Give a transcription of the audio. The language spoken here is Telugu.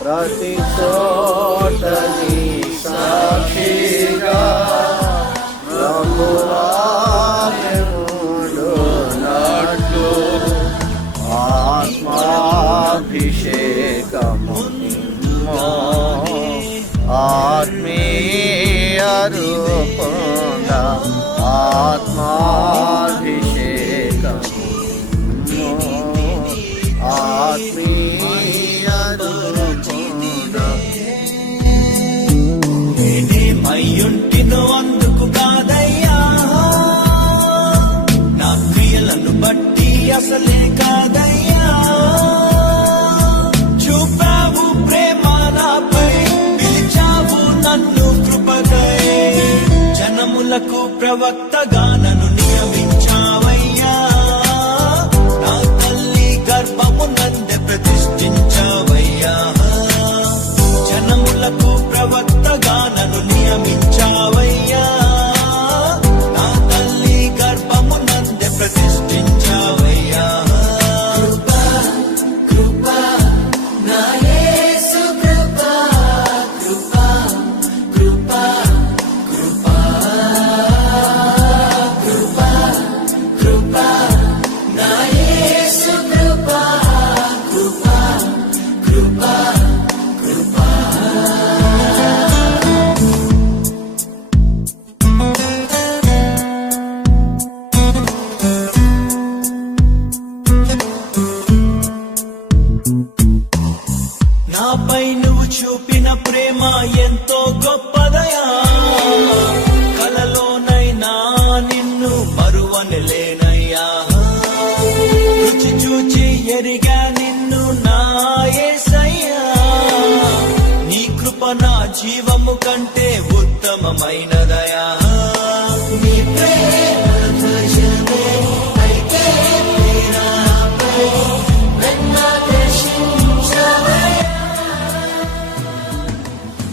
ప్రతి చోట నీ సాక్షిగా ప్రభువానుడునట్లు ఆత్మాభిషేకము నిమ్మో ఆత్మీయ రూపంగా ఆత్మాభిషేకము ఆత్మీయ రూపంగా నేనేమయ్యుంటినో అందుకు కాదయ్యా, నా క్రియలను బట్టి అసలే కాదయ్యా. చూపావు ప్రేమ నాపై, పిలిచావు నన్ను కృపకై, జనములకు ప్రవక్తగా నన్ను నియమించావయ్యా. నా తల్లి గర్భము నందే ప్రతిష్ఠించావయ్యా. జనములకు ప్రవక్తగా నన్ను నియమించావయ్యా. నా తల్లి గర్భము నందే ప్రతిష్ఠించావయ్యా. కృపా కృపా నా యేసు కృపా కృపా కృపా కృపా కృపా కృపా నా యేసు కృపా కృపా కృపా కృపా. నాపై నువ్వు చూపిన ప్రేమ ఎంతో గొప్పదయా. కలలోనైనా నిన్ను మరువనలేనయ్యా. రుచి చూచి ఎరిగా నిన్ను నా యేసయ్యా. నీ కృప నా జీవము కంటే ఉత్తమమైనదయా. నీ ప్రేమ